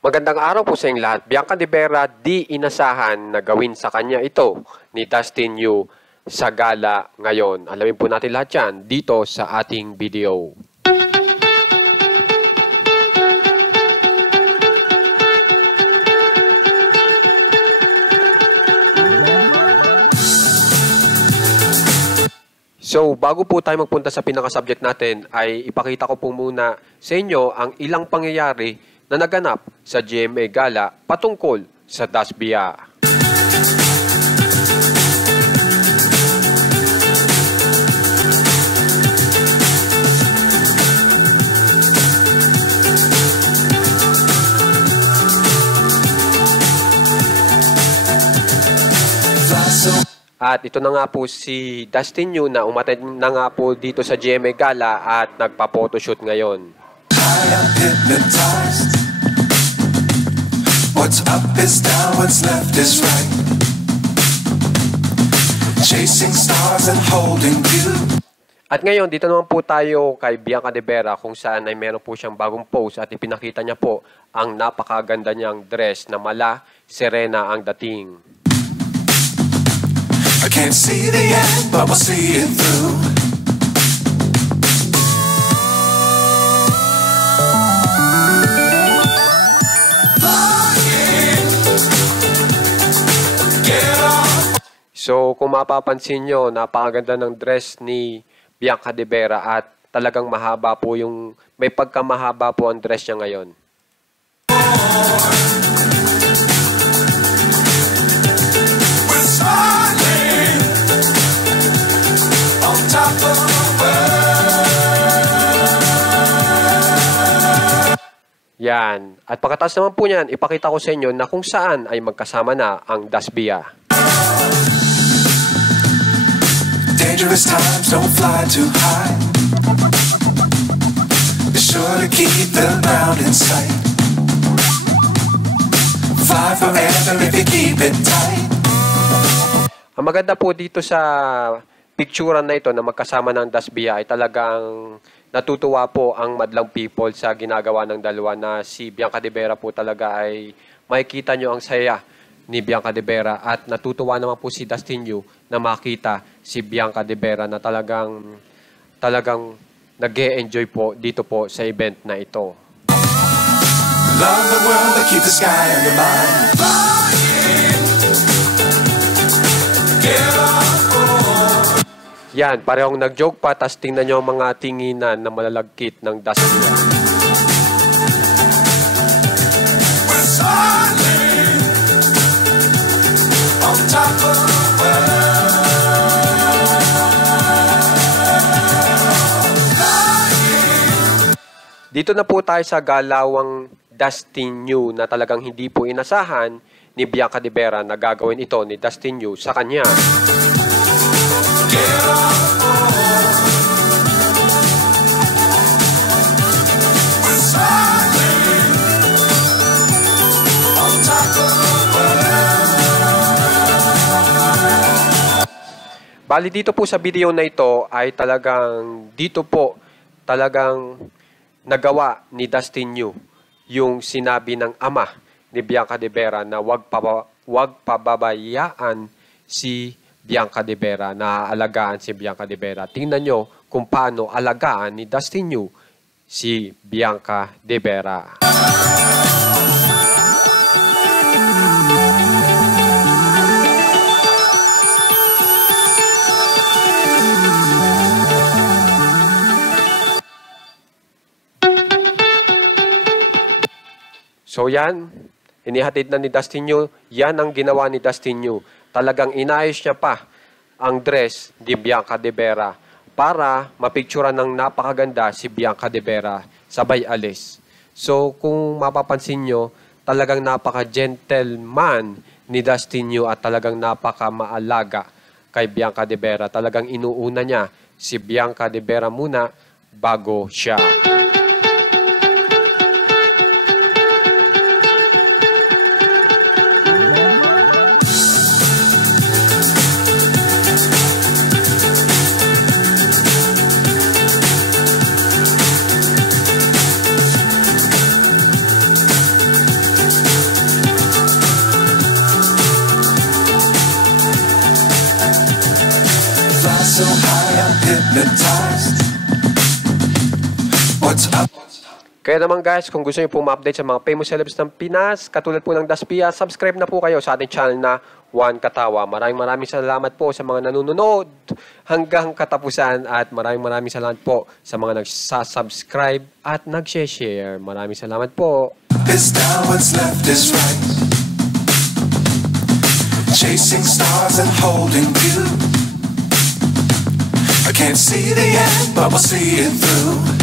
Magandang araw po sa inyong lahat. Bianca De Vera di inasahan na gawin sa kanya ito ni Dustin Yu sa gala ngayon. Alamin po natin lahat yan dito sa ating video. So, bago po tayo magpunta sa pinaka-subject natin, ay ipakita ko po muna sa inyo ang ilang pangyayari na naganap sa GMA Gala patungkol sa Dasbia. At ito na nga po si Dustin Yu na umattend na nga po dito sa GMA Gala at nagpa-photoshoot ngayon. What's up is down, what's left is right. Chasing stars and holding you. At ngayon, dito naman po tayo kay Bianca De Vera kung saan ay meron po siyang bagong post at ipinakita niya po ang napakaganda niyang dress na mala serena ang dating. I can't see the end, but we'll see it through. So, kung mapapansin nyo, napakaganda ng dress ni Bianca De Vera at talagang mahaba po yung, may pagkamahaba po ang dress niya ngayon. Yan. At pagkatapos naman po niyan, ipakita ko sa inyo na kung saan ay magkasama na ang Dasbia. Dangerous times, don't fly too high. Be sure to keep the ground in sight. Fly forever if you keep it tight. Ang maganda po dito sa picturean na ito na magkasama ng Dasbia ay talagang natutuwa po ang madlang people sa ginagawa ng dalawa na si Bianca De Vera po talaga ay makikita nyo ang saya ni Bianca De Vera at natutuwa naman po si Dustin Yu na makita si Bianca De Vera na talagang nag-e-enjoy po dito po sa event na ito. Love the world but keep the sky on your mind. Yan, parehong nag-joke pa, tas tingnan nyo ang mga tinginan na malalagkit ng Dasbia. Dito na po tayo sa galawang Dustin Yu na talagang hindi po inasahan ni Bianca De Vera na gagawin ito ni Dustin Yu sa kanya. Bali dito po sa video na ito ay talagang nagawa ni Dustin Yu yung sinabi ng ama ni Bianca De Vera na wag pababayaan si Bianca De Vera, na alagaan si Bianca De Vera. Tingnan nyo kung paano alagaan ni Dustin Yu si Bianca De Vera. So yan, inihatid na ni Dustin Yu, yan ang ginawa ni Dustin Yu. Talagang inayos niya pa ang dress ni Bianca De Vera para mapicturean ng napakaganda si Bianca De Vera sabay alis. So kung mapapansin nyo, talagang napaka-gentleman ni Dustin Yu at talagang napaka-maalaga kay Bianca De Vera. Talagang inuuna niya si Bianca De Vera muna bago siya. hypnotized. What's up? Kaya naman guys, kung gusto niyo po ma-update sa mga famous celebs ng Pinas, katulad po ng Daspia, subscribe na po kayo sa ating channel na Juan Katawa. Maraming salamat po sa mga nanonood hanggang katapusan at maraming salamat po sa mga nagsasubscribe at nag-share. Maraming salamat po. Is down, what's left is right. Chasing stars and holding you. I can't see the end, but we'll see it through.